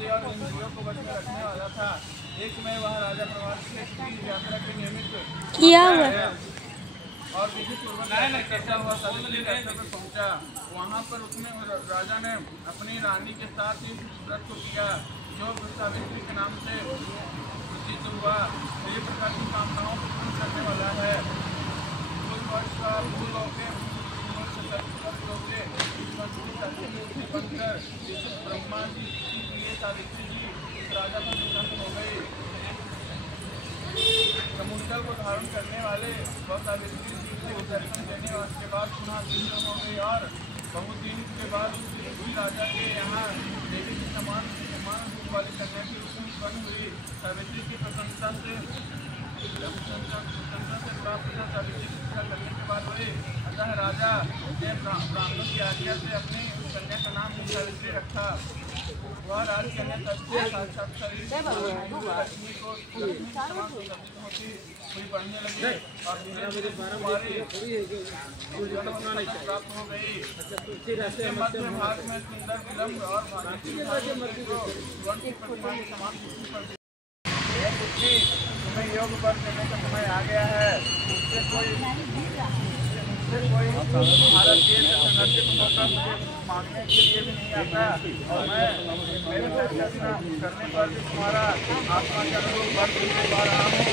आदि और इंद्रियों को वश में रखने वाला था। एक में वह राजा प्रवास की यात्रा के नियमित किया और विधि पूर्वक करता हुआ सावित्री के स्तर पर पहुंचा। वहां पर उसने राजा ने अपनी रानी के साथ इस व्रत को किया जो सावित्री के नाम से प्रसिद्ध हुआ। ये प्रकार की कामनाओं को पूर्ण करने वाला है। कुल वर्ष का फूल होके बनकर ब्रह्मा जी के लिए सावित्री जी इस राजा पर प्रसन्न हो गए। समुद्र को धारण करने वाले वह सावित्री जी को दर्शन देने के बाद पुनः विष्णु हो गई और बहुत दिन के बाद उसी राजा के यहाँ देवी के समान रूप वाली कन्या की उत्पन्न हुई। सावित्री की प्रशंसा से प्राप्त सावित्री की पूजा करने के बाद हुए। अतः राजा ने ब्राह्मणों की आज्ञा से अपनी कन्या का नाम सावित्री रखा। वह राजकन्या लक्ष्मी को हुई बढ़ने लगी और प्राप्त हो गई। मध्य भाग में सुंदर विलम्ब और तुम्हें योग पर देने का समय आ गया है। उससे कोई भारत के संगठित मौका मुझे मांगने के लिए भी नहीं आता और मैं मेरे चर्चा करने पर भी तुम्हारा आत्मा का अनुरूप वर्ग नहीं पा रहा हूँ।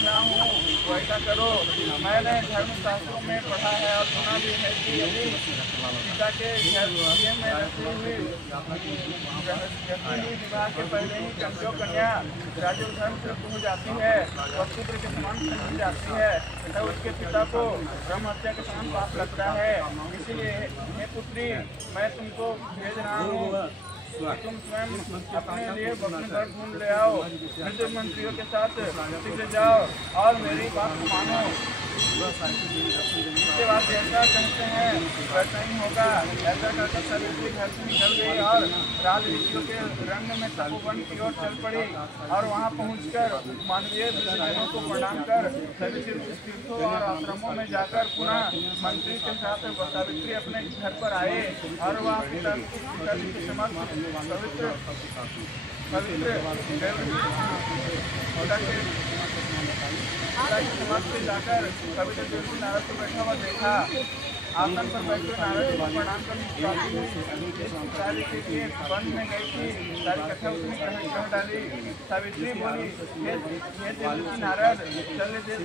ना हूँ वैसा करो। मैंने धर्म शास्त्रों में पढ़ा है और सुना भी है कि यदि पिता के घर में रहती हुई विवाह के पहले ही कमजोर कन्या राजू धर्म से हो जाती है और पुत्र के समान बन जाती है तथा उसके पिता को ब्रह्म हत्या के समान पाप लगता है। इसीलिए हे पुत्री, मैं तुमको भेज रहा हूँ। तुम स्वयं अपने लिए वर ढूंढ ले आओ। मित्र मंत्रियों के साथ शीघ्र जाओ और मेरी बात को मानो। इसके बाद जैसा कहते हैं वैसा ही होगा। ऐसा करके सावित्री घर से निकल गई और राजऋषियों के रंग में तपोवन की ओर चल पड़ी और वहां पहुंचकर मानवीय ऋषियों को प्रणाम कर सभी तीर्थों और आश्रमों में जाकर पुनः मंत्री के साथ सावित्री अपने घर पर आए और वह पिताजी के समक्ष पवित्र समाज से जाकर कविता देवी नारद को बैठा हुआ देखा। आसन पर बैठे नारद जी को प्रणाम करने वन में गई थी। सारी कथा उसने कह डाली। सावित्री बोली, हे देवी नारद, चले देश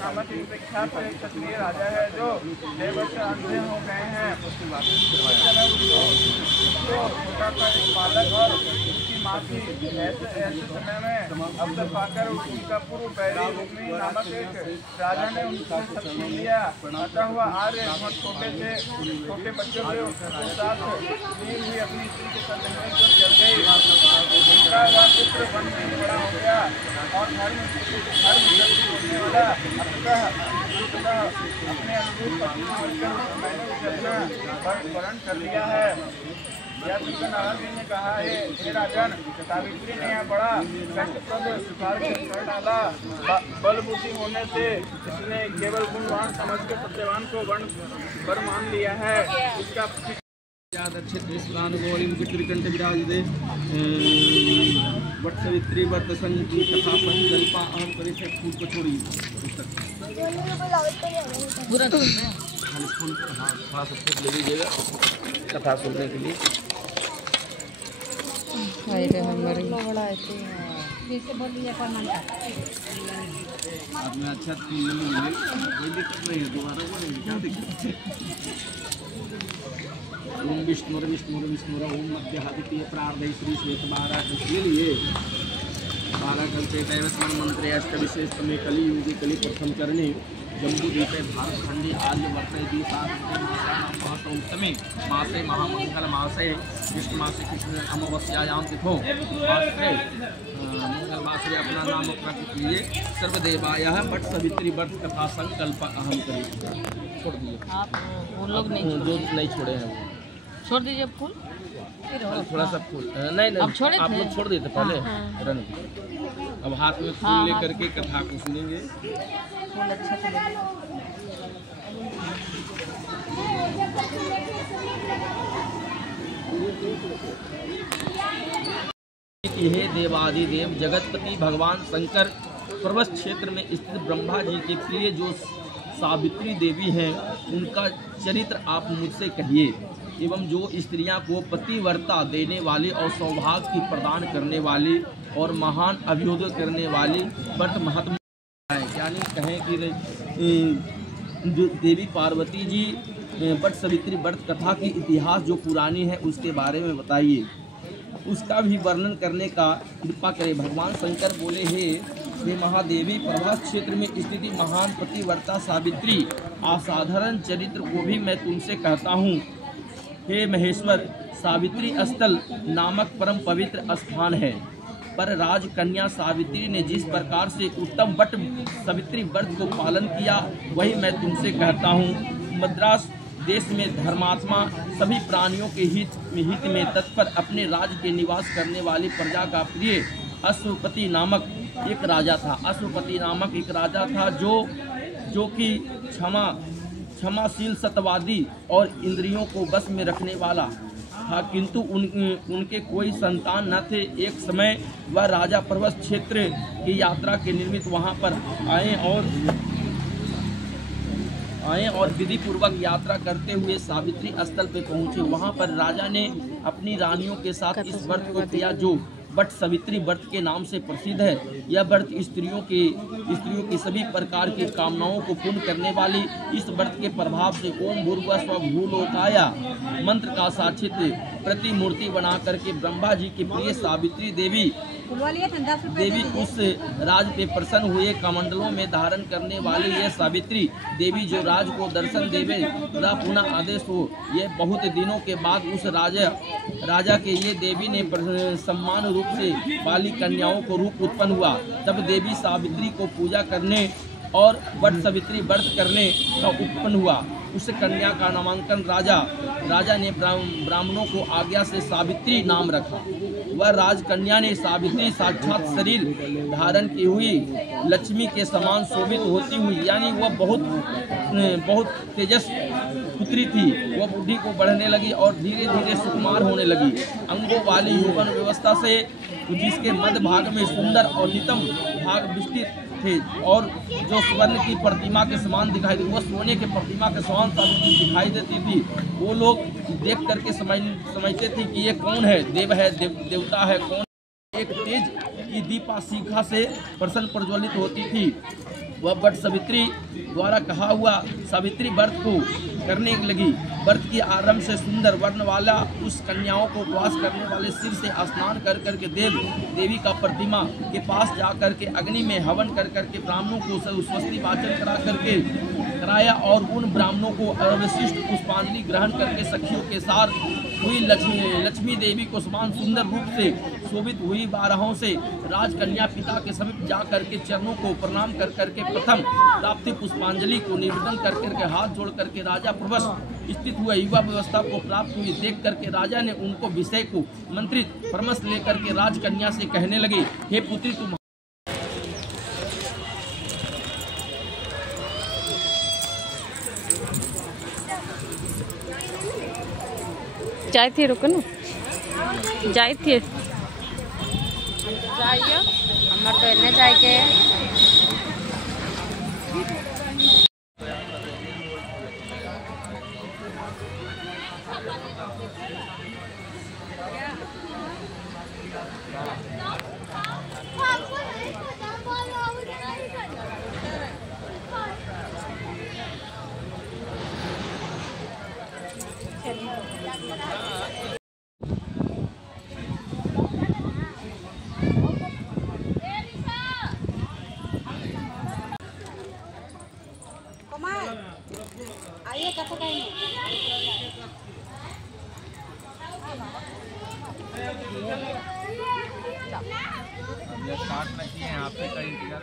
नामक एक विख्यात एक क्षत्रिय राजा है जो देवश अंधे हो गए हैं। छोटा सा एक बालक और उसकी माँ थी। ऐसे समय में अवसर पाकर उनका पूर्व बैरी रुक्मी नामक एक राजा ने उनसे सब छीन लिया। अतः हुआ आर्य बहुत छोटे बच्चों के साथ हुई अपनी स्त्री के साथ चल गई। उनका वह पुत्र वन में बड़ा हो गया और धर्म होने वाला। अपने अनुरूप मैंने उसे वर्ण कर लिया है। यह सुनकर नारद जी ने कहा, हे राजन, सावित्री ने यह बड़ा कष्टप्रद कार्य कर डाला। बल बुद्धि होने से इसने केवल गुणवान समझकर सत्यवान को वर मान लिया है। इसका पितृकंठ विराजते वट सावित्री व्रत संगति कथा संकल्पा अहम करे थे। फूल को छोड़िए थोड़ा सा फूल ले लीजिएगा कथा सुनने के लिए। आपने अच्छा फूल ले लीजिए, कोई दिक्कत नहीं है। दोबारा बोलेंगे क्या दिक्कत है। ओम विष्णुर विष्णुर विष्णुर ओम मध्य हादित्य प्रार्थ श्री श्वेत बारा के लिए बारा करते दैवस्मरण मंत्र अष्ट विशेष में कली युगी कली प्रथम चरणी जम्बूद्वीपे भारतखंडी आर्य वर्षे द्विसाहस्रतमे मासे महामंगल मासे कृष्ण मासे कृष्ण अमावस्यायां तिथो मंगल मासे अपना नाम प्रकट लिए सर्वदेवाय वट सावित्री व्रत कथा संकल्प अहम करें। छोड़ दिए आप वो लोग नहीं छोड़े हैं। छोड़ दीजिए फूल थोड़ा सा फूल नहीं आप लोग छोड़ देते पहले रन। अब हाथ में फूल लेकर के कथा को सुनेंगे। फूल अच्छा हे देवादिदेव जगतपति भगवान शंकर प्रवस्त क्षेत्र में स्थित ब्रह्मा जी के प्रिय जो सावित्री देवी हैं, उनका चरित्र आप मुझसे कहिए, एवं जो स्त्रियां को पतिव्रता देने वाली और सौभाग्य की प्रदान करने वाली और महान अभ्युदय करने वाली व्रत महात्मा है। यानी कहें कि जो देवी पार्वती जी वट सावित्री व्रत कथा की इतिहास जो पुरानी है उसके बारे में बताइए, उसका भी वर्णन करने का कृपा करें। भगवान शंकर बोले, हे महादेवी, प्रभास क्षेत्र में स्थिति महान पतिव्रता सावित्री असाधारण चरित्र को भी मैं तुमसे कहता हूँ। हे महेश्वर, सावित्री स्थल नामक परम पवित्र स्थान है, पर राजकन्या सावित्री ने जिस प्रकार से उत्तम वट सावित्री व्रत को पालन किया वही मैं तुमसे कहता हूँ। मद्रास देश में धर्मात्मा सभी प्राणियों के हित में तत्पर अपने राज्य के निवास करने वाली प्रजा का प्रिय अश्वपति नामक एक राजा था। अश्वपति नामक एक राजा था जो कि क्षमाशील, सत्यवादी और इंद्रियों को बस में रखने वाला था, किंतु उनके कोई संतान न थे। एक समय वह राजा प्रवस्त क्षेत्र की यात्रा के निमित्त वहां पर आए और विधि पूर्वक यात्रा करते हुए सावित्री स्थल पे पहुंचे। वहां पर राजा ने अपनी रानियों के साथ इस व्रत को किया जो वट सावित्री व्रत के नाम से प्रसिद्ध है। यह व्रत स्त्रियों की सभी प्रकार की कामनाओं को पूर्ण करने वाली इस व्रत के प्रभाव से ओम भूर्भुवः स्वः भूलोकाय मंत्र का साक्षित प्रतिमूर्ति बना करके ब्रह्मा जी की प्रिय सावित्री देवी उस राज पे प्रसन्न हुए। कमंडलों में धारण करने वाली यह सावित्री देवी जो राज को दर्शन देवे तथा पुनः आदेश हो, यह बहुत दिनों के बाद उस राजा के ये देवी ने सम्मान रूप से बाली कन्याओं को रूप उत्पन्न हुआ। तब देवी सावित्री को पूजा करने और वट सावित्री व्रत करने का उत्पन्न हुआ। उस कन्या का नामांकन राजा ने ब्राह्मणों को आज्ञा से सावित्री नाम रखा। वह राजकन्या ने सावित्री साक्षात शरीर धारण की हुई लक्ष्मी के समान शोभित होती हुई, यानी वह बहुत तेजस पुत्री थी। वह बुद्धि को बढ़ने लगी और धीरे धीरे सुकुमार होने लगी। अंगों वाली यौवन व्यवस्था से जिसके मध्य भाग में सुंदर और नितम भाग विस्तृत थे और जो स्वर्ण की प्रतिमा के समान दिखाई दी, वो सोने के प्रतिमा के समान सावित्री दिखाई देती थी। वो लोग देख करके समझते थे कि ये कौन है, देव है, देवता है, कौन। एक तेज की दीपा शिखा से प्रसन्न प्रज्वलित होती थी। वह वट सावित्री द्वारा कहा हुआ सावित्री व्रत को करने लगी। व्रत की आरंभ से सुंदर वर्ण वाला उस कन्याओं को उपवास करने वाले सिर से स्नान कर करके देवी का प्रतिमा के पास जा करके अग्नि में हवन कर करके ब्राह्मणों को स्वस्ति वाचन कराया और उन ब्राह्मणों को अवशिष्ट पुष्पांजलि ग्रहण करके सखियों के साथ हुई लक्ष्मी देवी को समान सुंदर रूप से शोभित हुई बारहों से राजकन्या पिता के समीप जा करके चरणों को प्रणाम कर करके प्रथम प्राप्ति पुष्पांजलि को निवेदन कर करके हाथ जोड़ करके राजा प्रवस्त स्थित हुए युवा व्यवस्था को प्राप्त हुई। देख करके राजा ने उनको विषय को मंत्रित परामर्श लेकर के राजकन्या से कहने लगे, हे पुत्री, तुम जाए थे, रुको ना, जाए थे, जाइए हमारे तो इन्हें जाए के आइए कथा कहेंगे। ये स्टार्ट न किए हैं, आपसे का इंतजार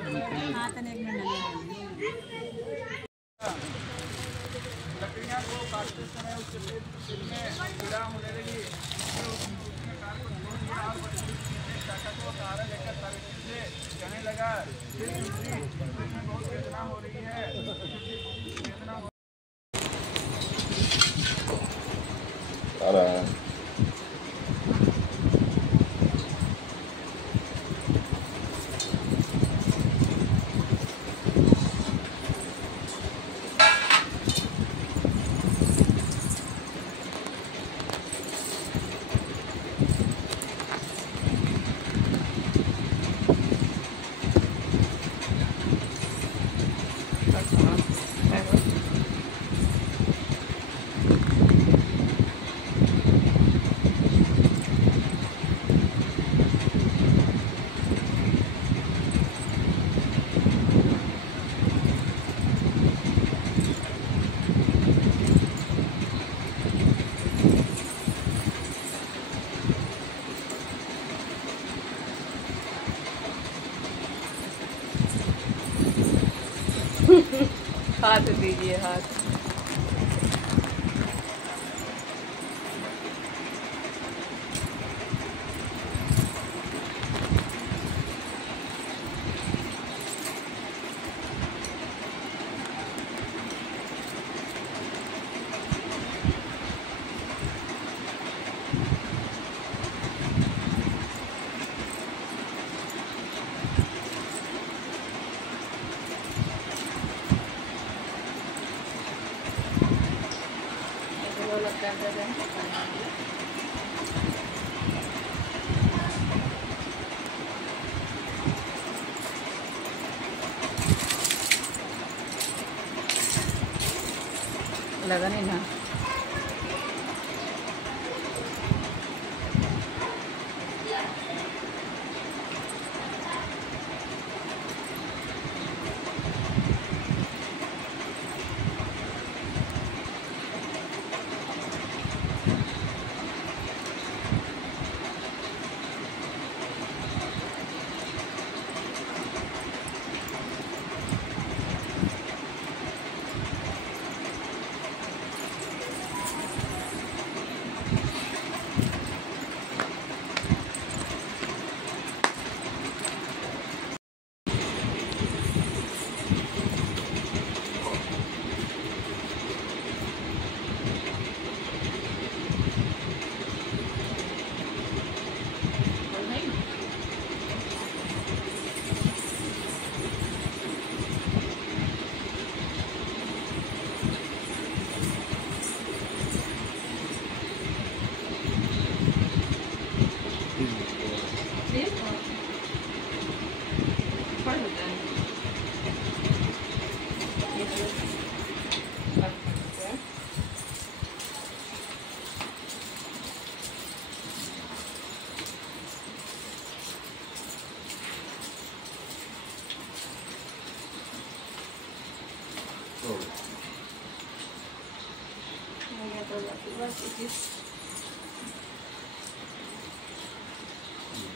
लकड़ियाँ को काटते समय उसके सिर में पीड़ा होने लगी। लेकर सावित्री से कहने लगा, बहुत वेदना हो रही है, हाथ दीजिए हाथ। लगा नहीं ना।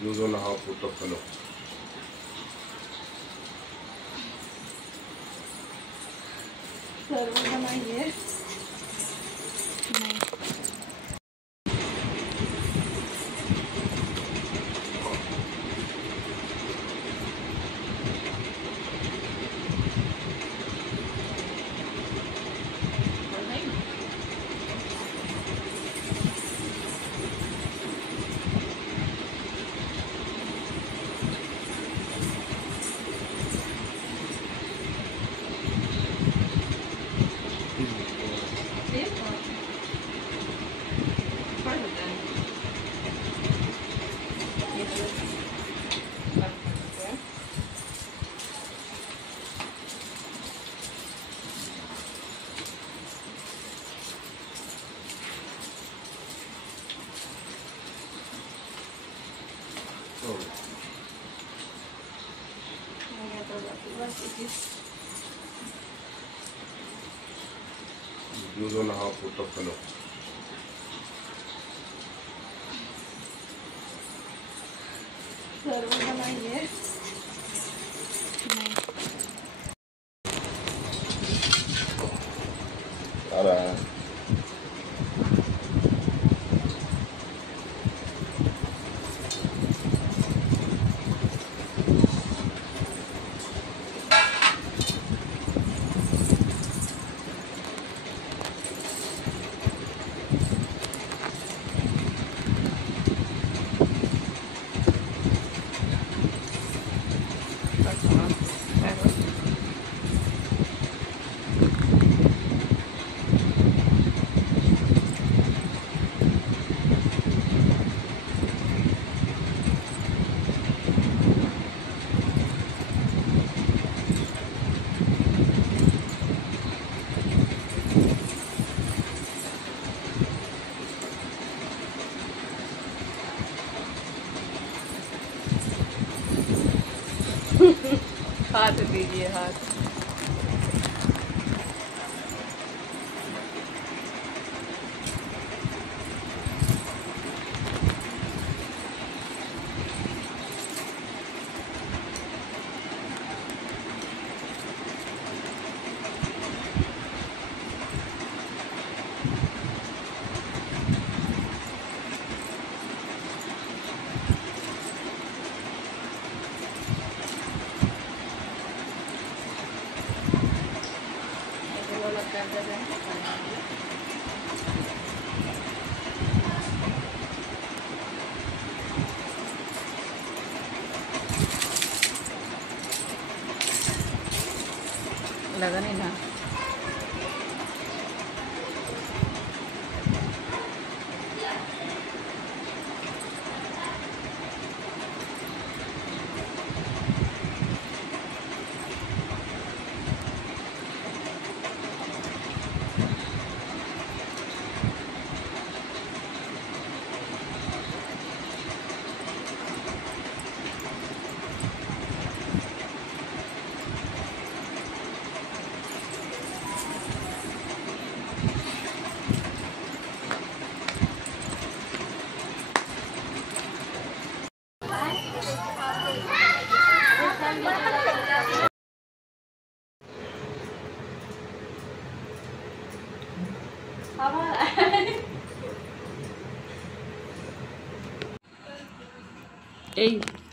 Use on half foot of fellow. Use on half foot of fellow. आ रहा है। लीजिए हाथ। लगा नहीं ना। Ei.